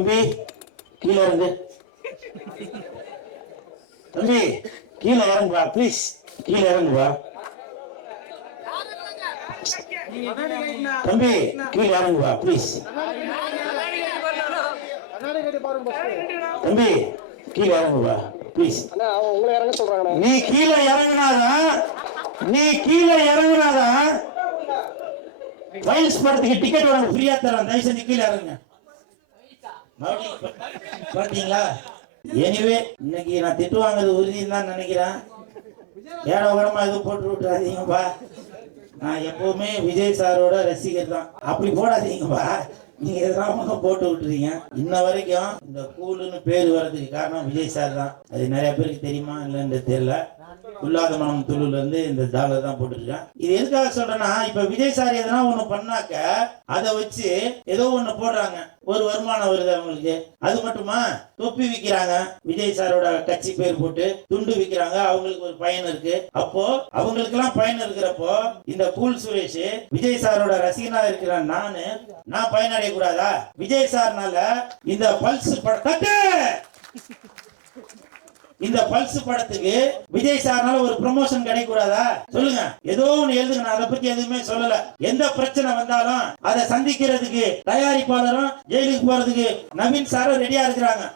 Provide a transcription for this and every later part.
தம்பி கீழே இறங்கு. தம்பி கீழே இறங்குவா ப்ளீஸ். கீழே இறங்குவா தம்பி. கீழே இறங்குவா ப்ளீஸ். தம்பி கீழே இறங்குவா ப்ளீஸ். நீ கீழே இறங்குனாதான் ஃபைல்ஸ் படத்துக்கு டிக்கெட் உனக்கு ஃப்ரீயா தரேன். தயவு செஞ்சு கீழே இறங்குங்க. பாத்தீங்களா? எனிவே இன்னைக்கு நான் திட்டு வாங்குறது உறுதின்னு தான் நினைக்கிறேன். ஏடோகரமா எதுவும் போட்டு விட்டுறாதீங்கப்பா. நான் எப்பவுமே விஜய் சாரோட ரசிகர் தான். அப்படி போடாதீங்கப்பா. நீங்க எதனா போட்டு விட்டுறீங்க. இன்ன வரைக்கும் இந்த கூலுன்னு பேர் வர்றதுக்கு காரணம் விஜய் சார் தான். அது நிறைய பேருக்கு தெரியுமா இல்லைன்னு தெரியல. துல்லாத மனம் துள்ளுல இருந்து இந்த டாலர் தான் போட்டுருக்கேன். இது எதுக்காக சொல்றேன்னா, இப்ப விஜய் சார் எதனா ஒண்ணு பண்ணாக்க அதை வச்சு ஏதோ ஒண்ணு போடுறாங்க, ஒரு வருமானம் வருது அவங்களுக்கு. அது மட்டுமா, தொப்பி விற்கிறாங்க, விஜய் சாரோட கட்சி பேர் போட்டு துண்டு விற்கிறாங்க, அவங்களுக்கு ஒரு பயன் இருக்கு. அப்போ அவங்களுக்கு எல்லாம் பயன் இருக்கிறப்போ இந்த கூல் சுரேஷ் விஜய் சாரோட ரசிகனா இருக்கிறான். நான் பயனடைய கூடாதா? விஜய் சார்னால இந்த பல்ஸ் படத்தை, இந்த பல்ஸ் படத்துக்கு விஜய் சார்னால ஒரு ப்ரமோஷன் கிடைக்க கூடாதா? சொல்லுங்க. ஏதோ ஒண்ணு எழுதுங்க. நான் அதை பத்தி எதுவுமே சொல்லல. எந்த பிரச்சனை வந்தாலும் அதை சந்திக்கிறதுக்கு தயாரிப்பாளரும் ஜெயிலுக்கு போறதுக்கு நவீன் சாரும் ரெடியா இருக்கிறாங்க.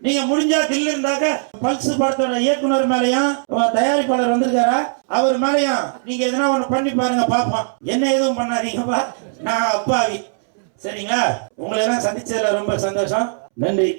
நீங்க முடிஞ்சா தில்லு இருந்தாக்க பல்ஸ் படத்தோட இயக்குனர் மேலையும் தயாரிப்பாளர் வந்திருக்காரா, அவர் மேலையும் நீங்க எதனா ஒண்ணு பண்ணி பாருங்க, பாப்போம். என்ன எதுவும் பண்ணாதீங்கப்பா, நான் அப்பாவி. சரிங்களா? உங்களை எல்லாம் சந்திச்சதுல ரொம்ப சந்தோஷம். நன்றி.